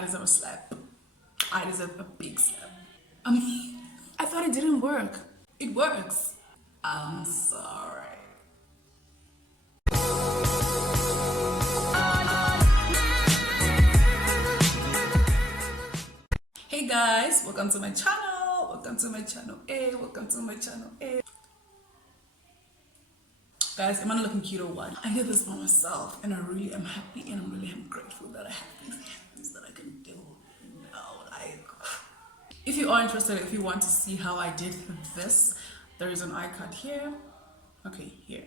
I deserve a slap. I deserve a big slap. I thought it didn't work. It works. I'm sorry. Hey guys, welcome to my channel. Welcome to my channel A. Welcome to my channel A. Guys, am I not looking cute or what? I did this by myself and I really am happy and I'm really grateful that I have these hands that I can do. Like, if you are interested, if you want to see how I did this, there is an icon here. Okay, here.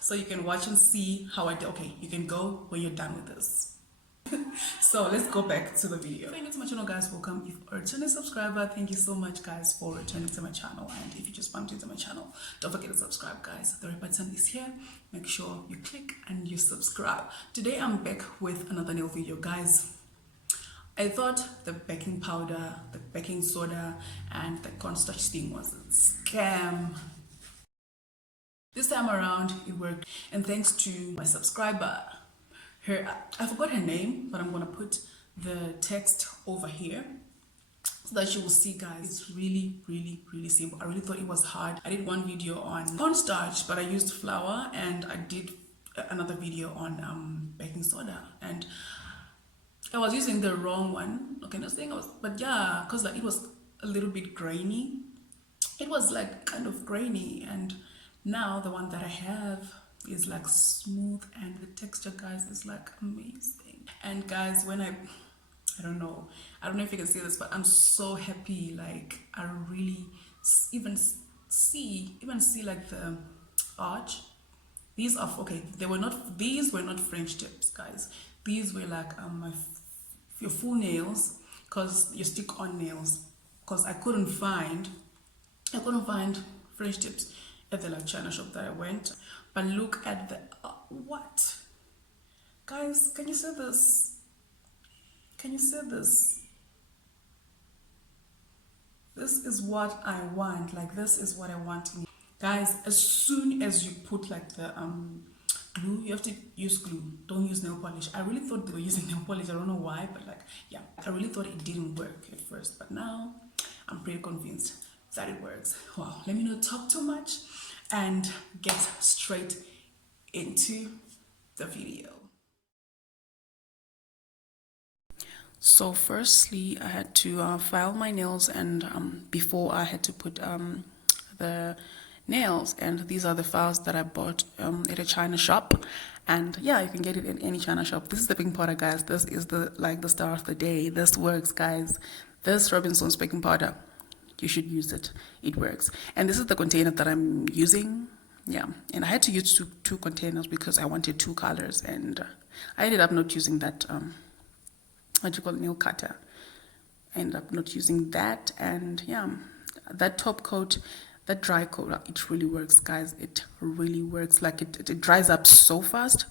So you can watch and see how I did. Okay, you can go when you're done with this. So let's go back to the video. Thank you to my channel, guys. Welcome. If you're a returning subscriber, thank you so much, guys, for returning to my channel. And if you just bumped into my channel, don't forget to subscribe, guys. The red button is here. Make sure you click and you subscribe. Today I'm back with another nail video, guys. I thought the baking powder, the baking soda, and the cornstarch thing was a scam. This time around it worked, and thanks to my subscriber. I forgot her name, but I'm gonna put the text over here so that you will see, guys. It's really simple. I really thought it was hard. I did one video on cornstarch, but I used flour, and I did another video on baking soda, and I was using the wrong one. Okay, not saying I was, but yeah, because like it was a little bit grainy. It was like kind of grainy, and now the one that I have is like smooth, and the texture, guys, is like amazing. And guys, when I don't know if you can see this, but I'm so happy. Like I really even see like the arch. These are okay. These were not French tips, guys. These were like your full nails, because your stick-on nails, because I couldn't find French tips at the like China shop that I went. But look at the what, guys, can you see this? Can you see this? This is what I want. Like, this is what I want, guys. As soon as you put like the glue, you have to use glue. Don't use nail polish. I really thought they were using nail polish. I don't know why, but like, yeah, I really thought it didn't work at first, but now I'm pretty convinced that it works. Wow, let me not talk too much and get straight into the video. So firstly, I had to file my nails, and before I had to put the nails, and these are the files that I bought at a China shop. And yeah, you can get it in any China shop. This is the baking powder, guys. This is the star of the day. This works, guys. This Robinson's baking powder, you should use it. It works. And this is the container that I'm using. Yeah, and I had to use two containers because I wanted two colors, and I ended up not using that what you call nail cutter. I ended up not using that. And yeah, that top coat, that dry coat, it really works, guys. It really works. Like it dries up so fast.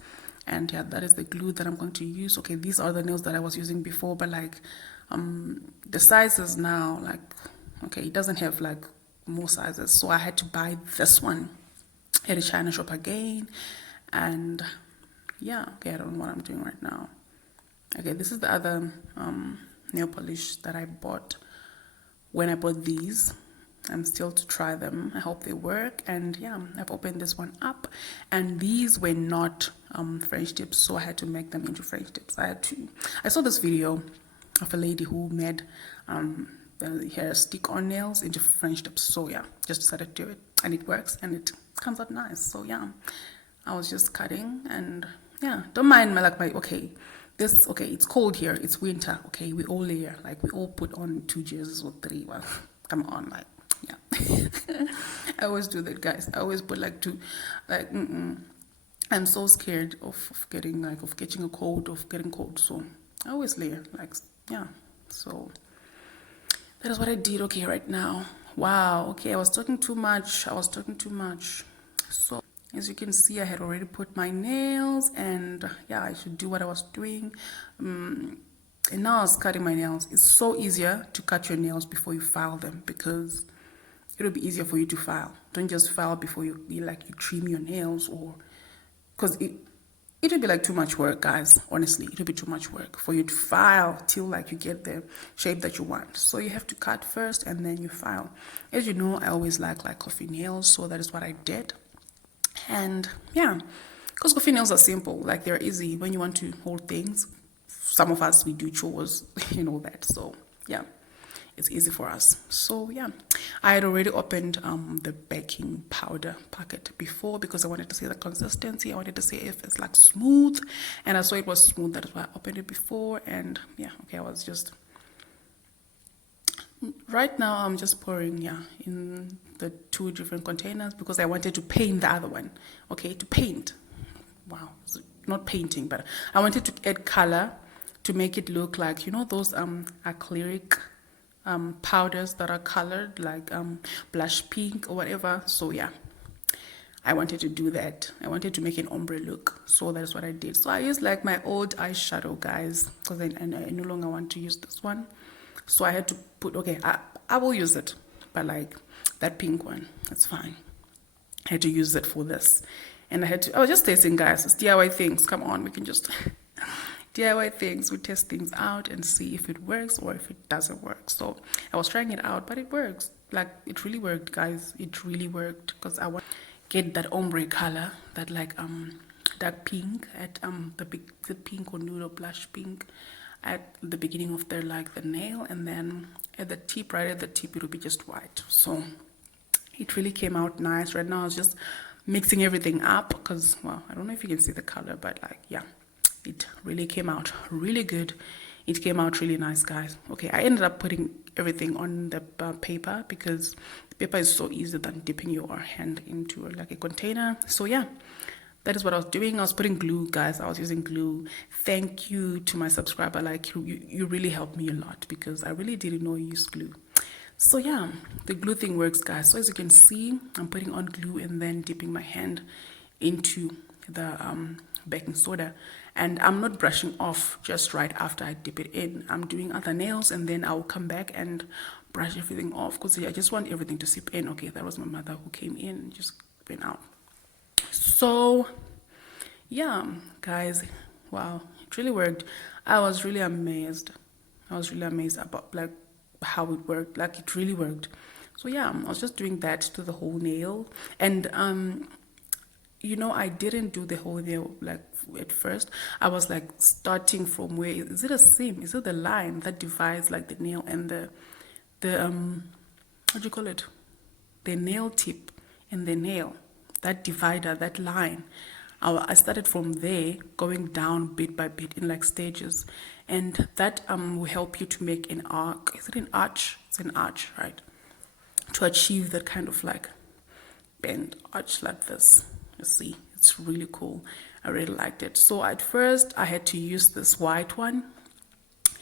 And yeah, that is the glue that I'm going to use. Okay, these are the nails that I was using before, but like the sizes now, like, okay, it doesn't have like more sizes, so I had to buy this one at a China shop again. And yeah, okay, I don't know what I'm doing right now. Okay, this is the other nail polish that I bought when I bought these. I'm still to try them. I hope they work. And yeah, I've opened this one up, and these were not French tips, so I had to make them into French tips. I saw this video of a lady who made her stick-on nails into French tips. So yeah, just decided to do it, and it works, and it comes out nice. So yeah, I was just cutting, and yeah, don't mind okay, it's cold here, it's winter. Okay, we all layer, like we all put on 2 jerseys or 3. Well, come on, like, yeah. I always do that, guys. I always put like 2, like I'm so scared of getting catching a cold, of getting cold, so I always layer, like, yeah. So that is what I did. Okay, right now, wow, okay, I was talking too much. So as you can see, I had already put my nails, and yeah, I should do what I was doing. And now I was cutting my nails. It's so easier to cut your nails before you file them, because it'll be easier for you to file. Don't just file before you trim your nails, or because it would be like too much work, guys. Honestly, it would be too much work for you to file till like you get the shape that you want. So you have to cut first and then you file. As you know, I always like coffee nails, so that is what I did. And yeah, because coffee nails are simple, like they're easy when you want to hold things. Some of us we do chores, you know that. So yeah, it's easy for us. So yeah, I had already opened the baking powder packet before because I wanted to see the consistency. I wanted to see if it's like smooth, and I saw it was smooth. That's why I opened it before. And yeah, okay, I was just right now I'm just pouring, yeah, in the two different containers because I wanted to paint the other one. Okay, to paint. Wow, not painting, but I wanted to add color to make it look like, you know, those acrylic powders that are colored like blush pink or whatever. So yeah, I wanted to do that. I wanted to make an ombre look, so that's what I did. So I used like my old eyeshadow, guys, because I no longer want to use this one. So I had to put, okay, I will use it, but like that pink one, that's fine. I had to use it for this. And I was just testing, guys. It's DIY things. Come on, we can just DIY things. We test things out and see if it works or if it doesn't work. So I was trying it out, but it works. Like, it really worked, guys. It really worked because I want to get that ombre color, that like dark pink at the pink or nude or blush pink at the beginning of the nail, and then at the tip, right at the tip, it will be just white. So it really came out nice. Right now I was just mixing everything up because, well, I don't know if you can see the color, but like, yeah, it really came out really good. It came out really nice, guys. Okay, I ended up putting everything on the paper because the paper is so easy than dipping your hand into like a container. So yeah, that is what I was doing. I was putting glue, guys. I was using glue. Thank you to my subscriber. Like, you really helped me a lot because I really didn't know you use glue. So yeah, the glue thing works, guys. So as you can see, I'm putting on glue and then dipping my hand into the baking soda, and I'm not brushing off just right after I dip it in. I'm doing other nails and then I'll come back and brush everything off because I just want everything to seep in. Okay, that was my mother who came in and just went out. So yeah, guys, wow, it really worked. I was really amazed. I was really amazed about like how it worked. Like, it really worked. So yeah, I was just doing that to the whole nail. And you know, I didn't do the whole nail like at first. I was like starting from where is it a seam? Is it the line that divides like the nail and the what do you call it? The nail tip and the nail. That divider, that line. I started from there, going down bit by bit in like stages, and that will help you to make an arc. Is it an arch? It's an arch, right? To achieve that kind of like bend arch like this. You see, it's really cool. I really liked it. So at first, I had to use this white one,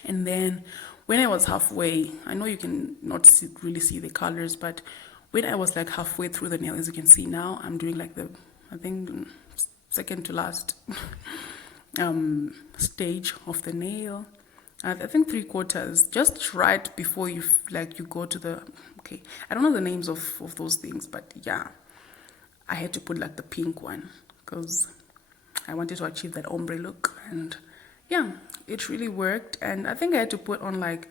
and then when I was halfway, I know you can not really see the colors, but when I was like halfway through the nail, as you can see now, I'm doing like I think second to last stage of the nail. I think 3/4, just right before you go to the, okay, I don't know the names of those things, but yeah, I had to put like the pink one because I wanted to achieve that ombre look. And yeah, it really worked. And I think I had to put on like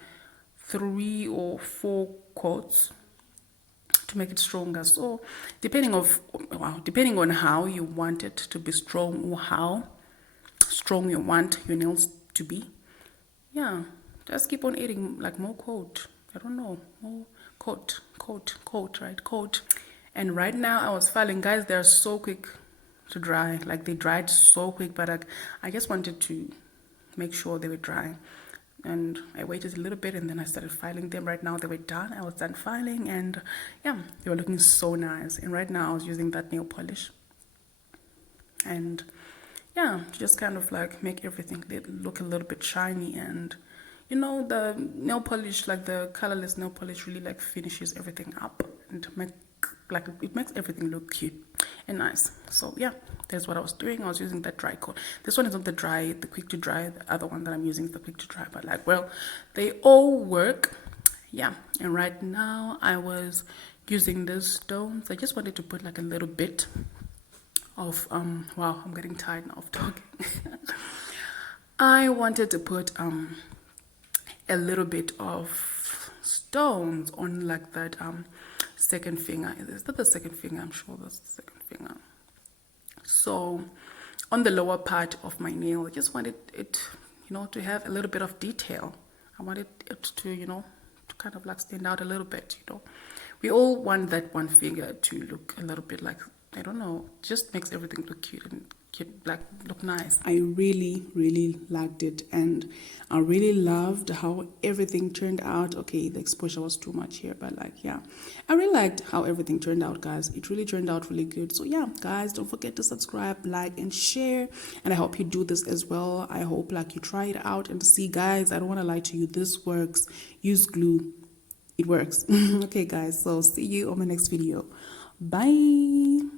3 or 4 coats to make it stronger. So depending on how you want it to be strong or how strong you want your nails to be, yeah, just keep on adding like more coat. I don't know, more coat, right? Coat. And right now I was filing, guys, they're so quick to dry. Like, they dried so quick, but I just wanted to make sure they were dry. And I waited a little bit and then I started filing them. Right now they were done. I was done filing, and yeah, they were looking so nice. And right now I was using that nail polish. And yeah, just kind of like make everything look a little bit shiny. And you know, the nail polish, like the colorless nail polish, really like finishes everything up and it makes everything look cute and nice. So yeah, that's what I was doing. I was using that dry coat. This one is not the quick to dry. The other one that I'm using is the quick to dry, but like, well, they all work. Yeah. And right now I was using these stones. I just wanted to put like a little bit of wow, I'm getting tired now of talking. I wanted to put a little bit of stones on like that second finger. Is that the second finger? I'm sure that's the second finger. So on the lower part of my nail, I just wanted it, to have a little bit of detail. I wanted it to, to kind of like stand out a little bit. We all want that one finger to look a little bit like, I don't know, just makes everything look cute and like look nice. I really, really liked it, and I really loved how everything turned out. Okay, the exposure was too much here, but like, yeah, I really liked how everything turned out, guys. It really turned out really good. So yeah, guys, don't forget to subscribe, like, and share, and I hope you do this as well. I hope like you try it out and see, guys, I don't want to lie to you, this works. Use glue, it works. Okay, guys, so see you on my next video. Bye.